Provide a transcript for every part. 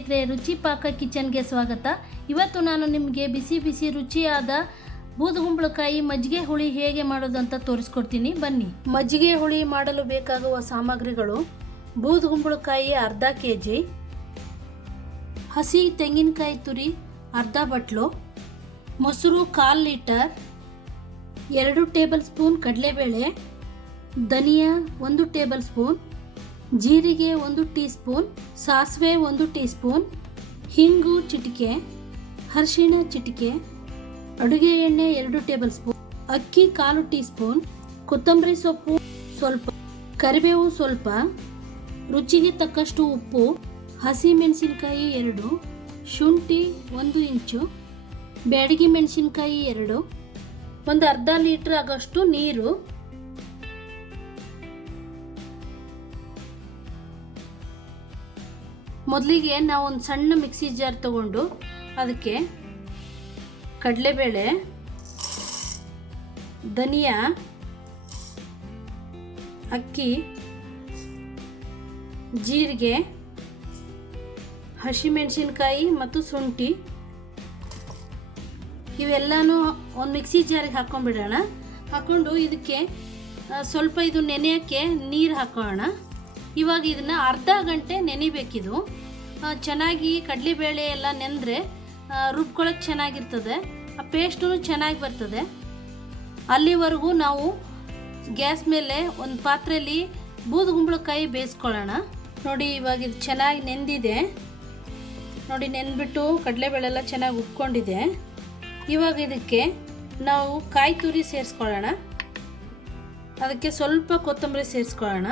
ಸ್ನೇಹಿತರೆ, ರುಚಿ ಪಾಕ ಕಿಚನ್ಗೆ ಸ್ವಾಗತ. ಇವತ್ತು ನಾನು ನಿಮಗೆ ಬಿಸಿ ಬಿಸಿ ರುಚಿಯಾದ ಬೂದುಗುಂಬಳಕಾಯಿ ಮಜ್ಜಿಗೆ ಹುಳಿ ಹೇಗೆ ಮಾಡೋದು ಅಂತ ತೋರಿಸ್ಕೊಡ್ತೀನಿ, ಬನ್ನಿ. ಮಜ್ಜಿಗೆ ಹುಳಿ ಮಾಡಲು ಬೇಕಾಗುವ ಸಾಮಗ್ರಿಗಳು: ಬೂದುಗುಂಬಳಕಾಯಿ ಅರ್ಧ kg, ಹಸಿ ತೆಂಗಿನಕಾಯಿ ತುರಿ ಅರ್ಧ ಬಟ್ಲು, ಮೊಸರು 1/4 ಲೀಟರ್, 2 ಟೇಬಲ್ ಸ್ಪೂನ್ ಕಡಲೆಬೇಳೆ, ಧನಿಯಾ 1 ಟೇಬಲ್ ಸ್ಪೂನ್, ಜೀರಿಗೆ 1 ಟೀ ಸ್ಪೂನ್, ಸಾಸಿವೆ 1 ಟೀ ಸ್ಪೂನ್, ಹಿಂಗು ಚಿಟಿಕೆ, ಅರಿಶಿಣ ಚಿಟಿಕೆ, ಅಡುಗೆ ಎಣ್ಣೆ 2 ಟೇಬಲ್ ಸ್ಪೂನ್, ಅಕ್ಕಿ 1/4 ಟೀ ಸ್ಪೂನ್, ಕೊತ್ತಂಬರಿ ಸೊಪ್ಪು ಸ್ವಲ್ಪ, ಕರಿಬೇವು ಸ್ವಲ್ಪ, ರುಚಿಗೆ ತಕ್ಕಷ್ಟು ಉಪ್ಪು, ಹಸಿ ಮೆಣಸಿನಕಾಯಿ 2, ಶುಂಠಿ 1 ಇಂಚು, ಬ್ಯಾಡಗಿ ಮೆಣಸಿನಕಾಯಿ 2, ಒಂದು ಅರ್ಧ ಲೀಟರ್ ಆಗೋಷ್ಟು ನೀರು. ಮೊದಲಿಗೆ ನಾವು ಒಂದು ಸಣ್ಣ ಮಿಕ್ಸಿ ಜಾರ್ ತಗೊಂಡು ಅದಕ್ಕೆ ಕಡಲೆಬೇಳೆ, ಧನಿಯಾ, ಅಕ್ಕಿ, ಜೀರಿಗೆ, ಹಸಿಮೆಣಸಿನಕಾಯಿ ಮತ್ತು ಶುಂಠಿ ಇವೆಲ್ಲನೂ ಒಂದು ಮಿಕ್ಸಿ ಜಾರಿಗೆ ಹಾಕೊಂಡ್ಬಿಡೋಣ. ಹಾಕ್ಕೊಂಡು ಇದಕ್ಕೆ ಸ್ವಲ್ಪ ಇದು ನೆನೆಯೋಕ್ಕೆ ನೀರು ಹಾಕೋಣ. ಇವಾಗ ಇದನ್ನು ಅರ್ಧ ಗಂಟೆ ನೆನಿಬೇಕಿದು. ಚೆನ್ನಾಗಿ ಕಡಲೆಬೇಳೆ ಎಲ್ಲ ನೆಂದರೆ ರುಬ್ಕೊಳ್ಳೋಕೆ ಚೆನ್ನಾಗಿರ್ತದೆ, ಆ ಪೇಸ್ಟೂ ಚೆನ್ನಾಗಿ ಬರ್ತದೆ. ಅಲ್ಲಿವರೆಗೂ ನಾವು ಗ್ಯಾಸ್ ಮೇಲೆ ಒಂದು ಪಾತ್ರೆಯಲ್ಲಿ ಬೂದುಗುಂಬಳಕಾಯಿ ಬೇಯಿಸ್ಕೊಳ್ಳೋಣ. ನೋಡಿ, ಇವಾಗ ಇದು ಚೆನ್ನಾಗಿ ನೆಂದಿದೆ. ನೋಡಿ, ನೆಂದ್ಬಿಟ್ಟು ಕಡಲೆಬೇಳೆ ಎಲ್ಲ ಚೆನ್ನಾಗಿ ಉಬ್ಕೊಂಡಿದೆ. ಇವಾಗ ಇದಕ್ಕೆ ನಾವು ಕಾಯಿ ತುರಿ ಸೇರಿಸ್ಕೊಳ್ಳೋಣ. ಅದಕ್ಕೆ ಸ್ವಲ್ಪ ಕೊತ್ತಂಬರಿ ಸೇರಿಸ್ಕೊಳ್ಳೋಣ.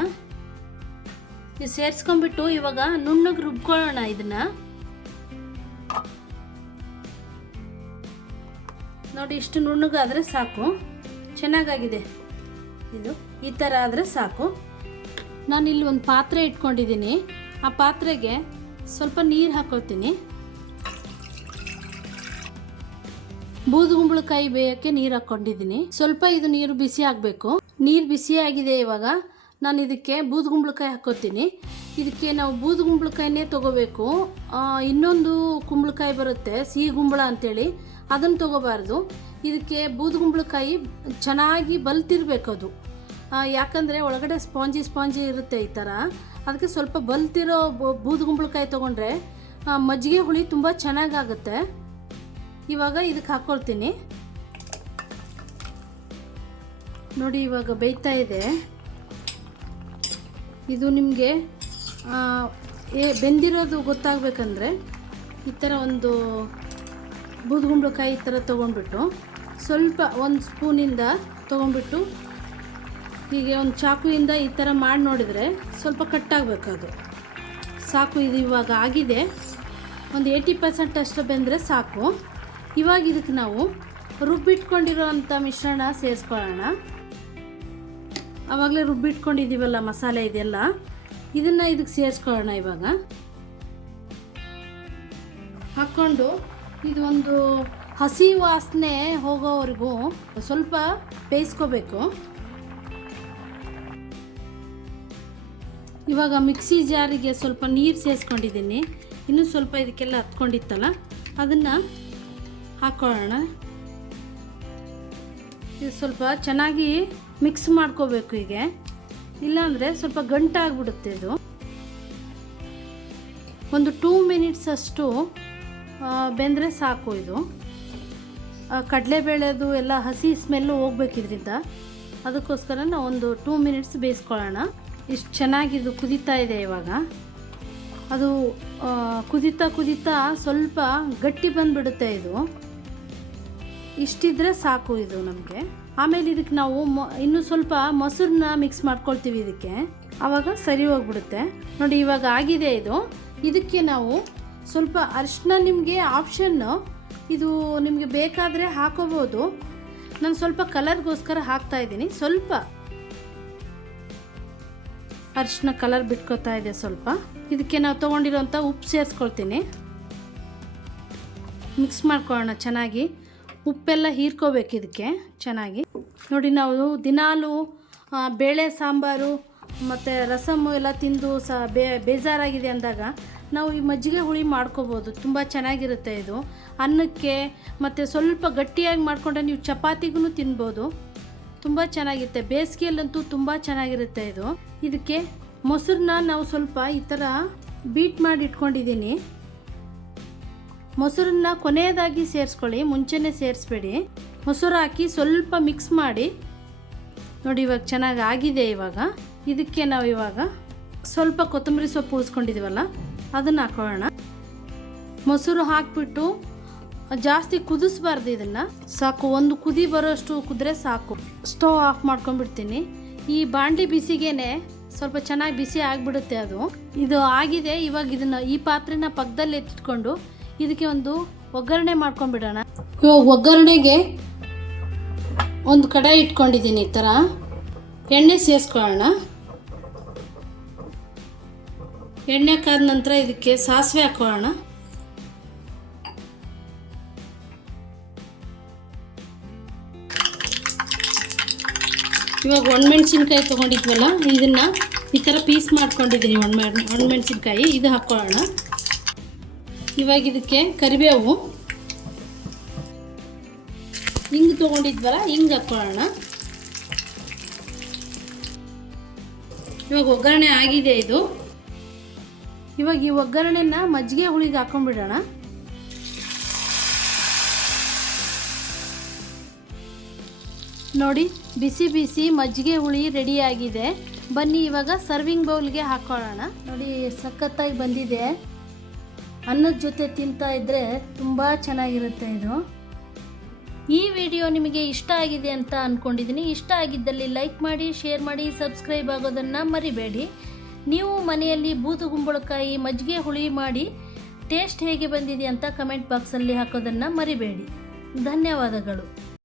ಇದು ಸೇರಿಸ್ಕೊಂಡ್ಬಿಟ್ಟು ಇವಾಗ ನುಣ್ಣಗೆ ರುಬ್ಕೊಳ್ಳೋಣ. ಇದನ್ನು ನೋಡಿ, ಇಷ್ಟು ನುಣ್ಣಗಾದರೆ ಸಾಕು. ಚೆನ್ನಾಗಾಗಿದೆ ಇದು. ಈ ಥರ ಆದರೆ ಸಾಕು. ನಾನಿಲ್ಲಿ ಒಂದು ಪಾತ್ರೆ ಇಟ್ಕೊಂಡಿದ್ದೀನಿ. ಆ ಪಾತ್ರೆಗೆ ಸ್ವಲ್ಪ ನೀರು ಹಾಕ್ಕೊಳ್ತೀನಿ. ಬೂದುಗುಂಬಳಕಾಯಿ ಬೇಯೋಕ್ಕೆ ನೀರು ಹಾಕ್ಕೊಂಡಿದ್ದೀನಿ. ಸ್ವಲ್ಪ ಇದು ನೀರು ಬಿಸಿ ಆಗಬೇಕು. ನೀರು ಬಿಸಿ ಆಗಿದೆ. ಇವಾಗ ನಾನು ಇದಕ್ಕೆ ಬೂದುಗುಂಬಳಕಾಯಿ ಹಾಕ್ಕೋತೀನಿ. ಇದಕ್ಕೆ ನಾವು ಬೂದುಗುಂಬಳಕಾಯಿನೇ ತೊಗೋಬೇಕು. ಇನ್ನೊಂದು ಕುಂಬಳಕಾಯಿ ಬರುತ್ತೆ, ಸಿಹಿ ಗುಂಬಳ ಅಂತೇಳಿ, ಅದನ್ನು ತೊಗೋಬಾರ್ದು. ಇದಕ್ಕೆ ಬೂದುಗುಂಬಳಕಾಯಿ ಚೆನ್ನಾಗಿ ಬಲ್ತಿರ್ಬೇಕು ಅದು. ಯಾಕಂದರೆ ಒಳಗಡೆ ಸ್ಪಾಂಜಿ ಇರುತ್ತೆ ಈ ಥರ. ಅದಕ್ಕೆ ಸ್ವಲ್ಪ ಬಲ್ತಿರೋ ಬೂದುಗುಂಬಳಕಾಯಿ ತೊಗೊಂಡ್ರೆ ಮಜ್ಜಿಗೆ ಹುಳಿ ತುಂಬ ಚೆನ್ನಾಗಾಗುತ್ತೆ. ಇವಾಗ ಇದಕ್ಕೆ ಹಾಕ್ಕೊಳ್ತೀನಿ. ನೋಡಿ, ಇವಾಗ ಬೇಯ್ತಾ ಇದೆ. ಇದು ನಿಮಗೆ ಬೆಂದಿರೋದು ಗೊತ್ತಾಗಬೇಕಂದ್ರೆ ಈ ಥರ ಒಂದು ಬೂದುಗುಂಬಳಕಾಯಿ ಈ ಥರ ತೊಗೊಂಡ್ಬಿಟ್ಟು ಸ್ವಲ್ಪ ಒಂದು ಸ್ಪೂನಿಂದ ತೊಗೊಂಡ್ಬಿಟ್ಟು ಹೀಗೆ ಒಂದು ಚಾಕುವಿಂದ ಈ ಥರ ಮಾಡಿ ನೋಡಿದರೆ ಸ್ವಲ್ಪ ಕಟ್ಟಾಗಬೇಕು. ಅದು ಸಾಕು. ಇದು ಇವಾಗ ಆಗಿದೆ. ಒಂದು 80% ಅಷ್ಟು ಬೆಂದರೆ ಸಾಕು. ಇವಾಗ ಇದಕ್ಕೆ ನಾವು ರುಬ್ಬಿಟ್ಕೊಂಡಿರೋವಂಥ ಮಿಶ್ರಣ ಸೇರಿಸ್ಕೊಳ್ಳೋಣ. ಆವಾಗಲೇ ರುಬ್ಬಿಟ್ಕೊಂಡಿದ್ದೀವಲ್ಲ ಮಸಾಲೆ ಇದೆಲ್ಲ, ಇದನ್ನು ಇದಕ್ಕೆ ಸೇರಿಸ್ಕೊಳ್ಳೋಣ. ಇವಾಗ ಹಾಕ್ಕೊಂಡು ಇದು ಒಂದು ಹಸಿ ವಾಸನೆ ಹೋಗೋವರೆಗೂ ಸ್ವಲ್ಪ ಬೇಯಿಸ್ಕೋಬೇಕು. ಇವಾಗ ಮಿಕ್ಸಿ ಜಾರಿಗೆ ಸ್ವಲ್ಪ ನೀರು ಸೇರಿಸ್ಕೊಂಡಿದ್ದೀನಿ. ಇನ್ನೂ ಸ್ವಲ್ಪ ಇದಕ್ಕೆಲ್ಲ ಹತ್ಕೊಂಡಿತ್ತಲ್ಲ, ಅದನ್ನು ಹಾಕ್ಕೊಳ್ಳೋಣ. ಇದು ಸ್ವಲ್ಪ ಚೆನ್ನಾಗಿ ಮಿಕ್ಸ್ ಮಾಡ್ಕೋಬೇಕು ಹೀಗೆ, ಇಲ್ಲಾಂದರೆ ಸ್ವಲ್ಪ ಗಂಟಾಗ್ಬಿಡುತ್ತೆ ಇದು. ಒಂದು 2 ಮಿನಿಟ್ಸ್ ಅಷ್ಟು ಬೆಂದರೆ ಸಾಕು. ಇದು ಕಡಲೆಬೇಳೆದು ಎಲ್ಲ ಹಸಿ ಸ್ಮೆಲ್ಲು ಹೋಗ್ಬೇಕಿದ್ರಿಂದ ಅದಕ್ಕೋಸ್ಕರ ನಾವು ಒಂದು 2 ಮಿನಿಟ್ಸ್ ಬೇಯಿಸ್ಕೊಳ್ಳೋಣ. ಇಷ್ಟು ಚೆನ್ನಾಗಿದು ಕುದೀತಾ ಇದೆ. ಇವಾಗ ಅದು ಕುದೀತಾ ಸ್ವಲ್ಪ ಗಟ್ಟಿ ಬಂದುಬಿಡುತ್ತೆ. ಇದು ಇಷ್ಟಿದ್ರೆ ಸಾಕು ಇದು ನಮಗೆ. ಆಮೇಲೆ ಇದಕ್ಕೆ ನಾವು ಇನ್ನೂ ಸ್ವಲ್ಪ ಮೊಸರನ್ನ ಮಿಕ್ಸ್ ಮಾಡ್ಕೊಳ್ತೀವಿ ಇದಕ್ಕೆ, ಆವಾಗ ಸರಿ ಹೋಗ್ಬಿಡುತ್ತೆ. ನೋಡಿ, ಇವಾಗ ಆಗಿದೆ ಇದು. ಇದಕ್ಕೆ ನಾವು ಸ್ವಲ್ಪ ಅರಿಶಿನ, ನಿಮಗೆ ಆಪ್ಷನ್ನು, ಇದು ನಿಮಗೆ ಬೇಕಾದರೆ ಹಾಕೋಬೋದು. ನಾನು ಸ್ವಲ್ಪ ಕಲರ್ಗೋಸ್ಕರ ಹಾಕ್ತಾಯಿದ್ದೀನಿ. ಸ್ವಲ್ಪ ಅರಿಶಿನ ಕಲರ್ ಬಿಟ್ಕೋತಾ ಇದೆ ಸ್ವಲ್ಪ. ಇದಕ್ಕೆ ನಾವು ತೊಗೊಂಡಿರೋಂಥ ಉಪ್ಪು ಸೇರಿಸ್ಕೊಳ್ತೀನಿ. ಮಿಕ್ಸ್ ಮಾಡ್ಕೊಳ್ಳೋಣ ಚೆನ್ನಾಗಿ. ಉಪ್ಪೆಲ್ಲ ಹೀರ್ಕೋಬೇಕು ಇದಕ್ಕೆ ಚೆನ್ನಾಗಿ. ನೋಡಿ, ನಾವು ದಿನಾಲು ಬೇಳೆ ಸಾಂಬಾರು ಮತ್ತು ರಸಮ್ಮು ಎಲ್ಲ ತಿಂದು ಬೇಜಾರಾಗಿದೆ ಅಂದಾಗ ನಾವು ಈ ಮಜ್ಜಿಗೆ ಹುಳಿ ಮಾಡ್ಕೋಬೋದು. ತುಂಬ ಚೆನ್ನಾಗಿರುತ್ತೆ ಇದು. ಅನ್ನಕ್ಕೆ ಮತ್ತು ಸ್ವಲ್ಪ ಗಟ್ಟಿಯಾಗಿ ಮಾಡಿಕೊಂಡ್ರೆ ನೀವು ಚಪಾತಿಗೂ ತಿನ್ಬೋದು. ತುಂಬ ಚೆನ್ನಾಗಿರುತ್ತೆ. ಬೇಸಿಗೆಯಲ್ಲಂತೂ ತುಂಬ ಚೆನ್ನಾಗಿರುತ್ತೆ ಇದು. ಇದಕ್ಕೆ ಮೊಸರನ್ನ ನಾವು ಸ್ವಲ್ಪ ಈ ಥರ ಬೀಟ್ ಮಾಡಿ ಇಟ್ಕೊಂಡಿದ್ದೀನಿ. ಮೊಸರನ್ನ ಕೊನೆಯದಾಗಿ ಸೇರಿಸ್ಕೊಳ್ಳಿ, ಮುಂಚೆನೇ ಸೇರಿಸ್ಬೇಡಿ. ಮೊಸರು ಹಾಕಿ ಸ್ವಲ್ಪ ಮಿಕ್ಸ್ ಮಾಡಿ ನೋಡಿ. ಇವಾಗ ಚೆನ್ನಾಗಿ ಆಗಿದೆ. ಇವಾಗ ಇದಕ್ಕೆ ನಾವು ಇವಾಗ ಸ್ವಲ್ಪ ಕೊತ್ತಂಬರಿ ಸೊಪ್ಪು ಉಳಿಸ್ಕೊಂಡಿದ್ದೀವಲ್ಲ ಅದನ್ನು ಹಾಕೊಳ್ಳೋಣ. ಮೊಸರು ಹಾಕಿಬಿಟ್ಟು ಜಾಸ್ತಿ ಕುದಿಸ್ಬಾರ್ದು. ಇದನ್ನು ಸಾಕು, ಒಂದು ಕುದಿ ಬರೋಷ್ಟು ಕುದ್ರೆ ಸಾಕು. ಸ್ಟವ್ ಆಫ್ ಮಾಡ್ಕೊಂಡ್ಬಿಡ್ತೀನಿ. ಈ ಬಾಂಡಿ ಬಿಸಿಗೇನೆ ಸ್ವಲ್ಪ ಚೆನ್ನಾಗಿ ಬಿಸಿ ಆಗಿಬಿಡುತ್ತೆ ಅದು. ಇದು ಆಗಿದೆ. ಇವಾಗ ಇದನ್ನು ಈ ಪಾತ್ರೆನ ಪಕ್ಕದಲ್ಲಿ ಎತ್ತಿಟ್ಕೊಂಡು ಇದಕ್ಕೆ ಒಂದು ಒಗ್ಗರಣೆ ಮಾಡ್ಕೊಂಡ್ಬಿಡೋಣ. ಇವಾಗ ಒಗ್ಗರಣೆಗೆ ಒಂದು ಕಡಾಯಿ ಇಟ್ಕೊಂಡಿದ್ದೀನಿ. ಈ ಥರ ಎಣ್ಣೆ ಸೇರಿಸ್ಕೊಳ್ಳೋಣ. ಎಣ್ಣೆ ಕಾದ ನಂತರ ಇದಕ್ಕೆ ಸಾಸಿವೆ ಹಾಕೊಳ್ಳೋಣ. ಇವಾಗ ಒಣಮೆಣ್ಸಿನ್ಕಾಯಿ ತೊಗೊಂಡಿದ್ವಲ್ಲ ಇದನ್ನು ಈ ಥರ ಪೀಸ್ ಮಾಡ್ಕೊಂಡಿದ್ದೀನಿ. ಒಣಮೆಣ್ಸಿನ್ಕಾಯಿ ಇದು ಹಾಕ್ಕೊಳ್ಳೋಣ. ಇವಾಗ ಇದಕ್ಕೆ ಕರಿಬೇವು, ಹಿಂಗೆ ತೊಗೊಂಡಿದ್ವಲ್ಲ ಹಿಂಗೆ ಹಾಕ್ಕೊಳ್ಳೋಣ. ಇವಾಗ ಒಗ್ಗರಣೆ ಆಗಿದೆ ಇದು. ಇವಾಗ ಈ ಒಗ್ಗರಣೆನ ಮಜ್ಜಿಗೆ ಹುಳಿಗೆ ಹಾಕೊಂಡ್ಬಿಡೋಣ. ನೋಡಿ, ಬಿಸಿ ಬಿಸಿ ಮಜ್ಜಿಗೆ ಹುಳಿ ರೆಡಿಯಾಗಿದೆ. ಬನ್ನಿ ಇವಾಗ ಸರ್ವಿಂಗ್ ಬೌಲ್ಗೆ ಹಾಕೊಳ್ಳೋಣ. ನೋಡಿ, ಸಖತ್ತಾಗಿ ಬಂದಿದೆ. ಅನ್ನದ ಜೊತೆ ತಿಂತಾ ಇದ್ದರೆ ತುಂಬ ಚೆನ್ನಾಗಿರುತ್ತೆ ಇದು. ಈ ವಿಡಿಯೋ ನಿಮಗೆ ಇಷ್ಟ ಆಗಿದೆ ಅಂತ ಅಂದ್ಕೊಂಡಿದ್ದೀನಿ. ಇಷ್ಟ ಆಗಿದ್ದಲ್ಲಿ ಲೈಕ್ ಮಾಡಿ, ಶೇರ್ ಮಾಡಿ, ಸಬ್ಸ್ಕ್ರೈಬ್ ಆಗೋದನ್ನು ಮರಿಬೇಡಿ. ನೀವು ಮನೆಯಲ್ಲಿ ಬೂದುಗುಂಬಳಕಾಯಿ ಮಜ್ಜಿಗೆ ಹುಳಿ ಮಾಡಿ ಟೇಸ್ಟ್ ಹೇಗೆ ಬಂದಿದೆ ಅಂತ ಕಮೆಂಟ್ ಬಾಕ್ಸಲ್ಲಿ ಹಾಕೋದನ್ನು ಮರಿಬೇಡಿ. ಧನ್ಯವಾದಗಳು.